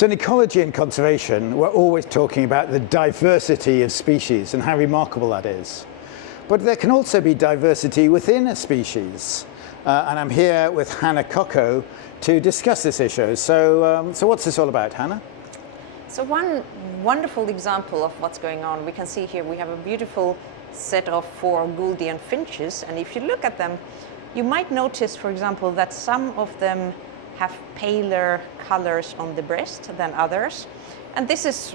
So in ecology and conservation, we're always talking about the diversity of species and how remarkable that is. But there can also be diversity within a species. And I'm here with Hanna Kokko to discuss this issue. So what's this all about, Hanna? So one wonderful example of what's going on, we can see here we have a beautiful set of 4 Gouldian finches. And if you look at them, you might notice, for example, that some of them have paler colors on the breast than others. And this is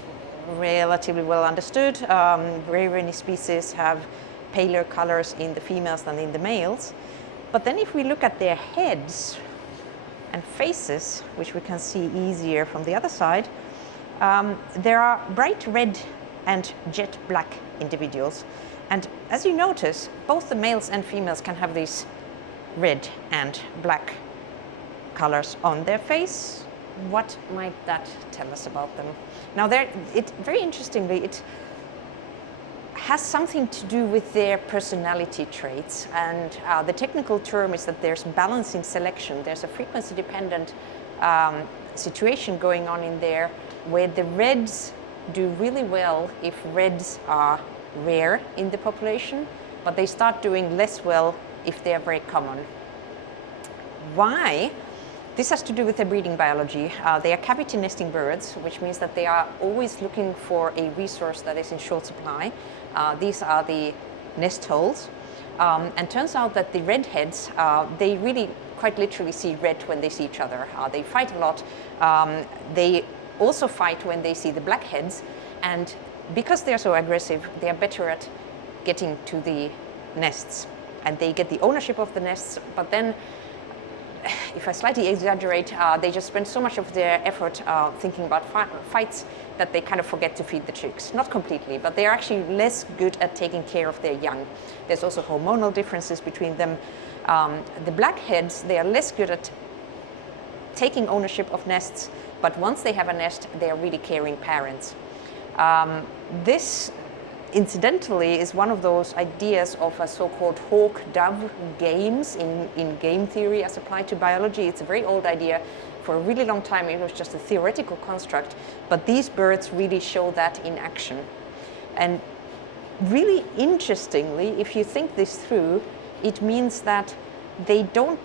relatively well understood. Very many species have paler colors in the females than in the males. But then if we look at their heads and faces, which we can see easier from the other side, there are bright red and jet black individuals. And as you notice, both the males and females can have these red and black colors on their face. What might that tell us about them? Now, very interestingly, it has something to do with their personality traits. And the technical term is that there's balancing selection. There's a frequency-dependent situation going on in there where the reds do really well if reds are rare in the population, but they start doing less well if they are very common. Why? This has to do with their breeding biology. They are cavity nesting birds, which means that they are always looking for a resource that is in short supply. These are the nest holes. And turns out that the redheads, they really quite literally see red when they see each other. They fight a lot. They also fight when they see the blackheads. And because they're so aggressive, they are better at getting to the nests. And they get the ownership of the nests, but then if I slightly exaggerate, they just spend so much of their effort thinking about fights that they kind of forget to feed the chicks. Not completely, but they're actually less good at taking care of their young. There's also hormonal differences between them. The blackheads, they are less good at taking ownership of nests, but once they have a nest, they are really caring parents. This incidentally is one of those ideas of a so-called hawk-dove games in game theory as applied to biology. It's a very old idea. For a really long time it was just a theoretical construct, but these birds really show that in action. And really interestingly, if you think this through, it means that they don't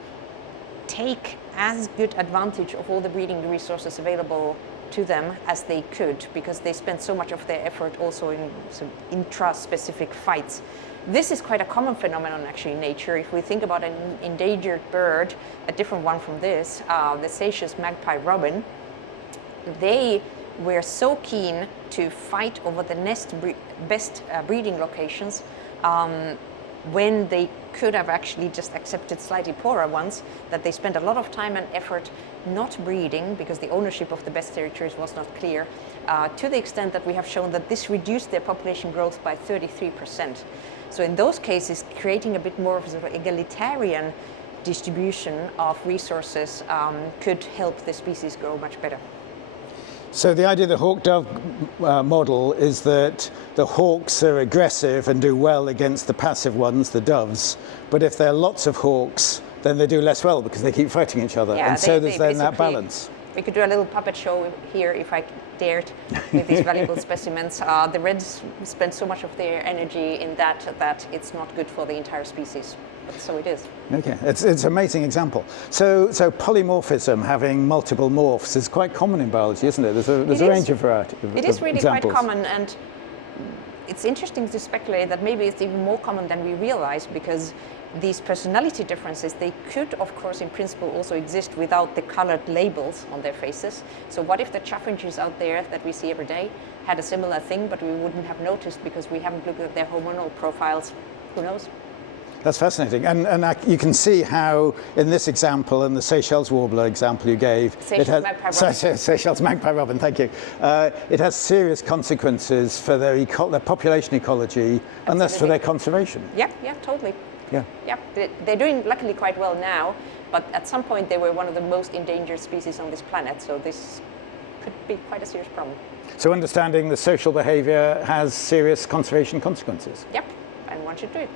take as good advantage of all the breeding resources available to them as they could, because they spend so much of their effort also in some intraspecific fights. This is quite a common phenomenon actually in nature. If we think about an endangered bird, a different one from this, the Seychelles magpie robin, they were so keen to fight over the best breeding locations when they could have actually just accepted slightly poorer ones, that they spent a lot of time and effort not breeding because the ownership of the best territories was not clear, to the extent that we have shown that this reduced their population growth by 33%. So in those cases, creating a bit more of an egalitarian distribution of resources could help the species grow much better. So the idea of the hawk-dove model is that the hawks are aggressive and do well against the passive ones, the doves, but if there are lots of hawks, then they do less well because they keep fighting each other. Yeah, and so there's then that balance. We could do a little puppet show here if I dared with these valuable specimens. The reds spend so much of their energy in that it's not good for the entire species. But so it is. Okay, it's an amazing example. So polymorphism, having multiple morphs, is quite common in biology, isn't it? There's a range of variety. It is really quite common, and it's interesting to speculate that maybe it's even more common than we realize, because these personality differences, they could, of course, in principle also exist without the colored labels on their faces. So what if the chaffinches out there that we see every day had a similar thing, but we wouldn't have noticed because we haven't looked at their hormonal profiles? Who knows? That's fascinating. And you can see how, in this example and the Seychelles warbler example you gave, Seychelles magpie robin, thank you. It has serious consequences for their population ecology. Absolutely. And thus for their conservation. Yeah, totally. Yeah. They're doing luckily quite well now, but at some point they were one of the most endangered species on this planet, so this could be quite a serious problem. So understanding the social behaviour has serious conservation consequences. Yep, and one should do it.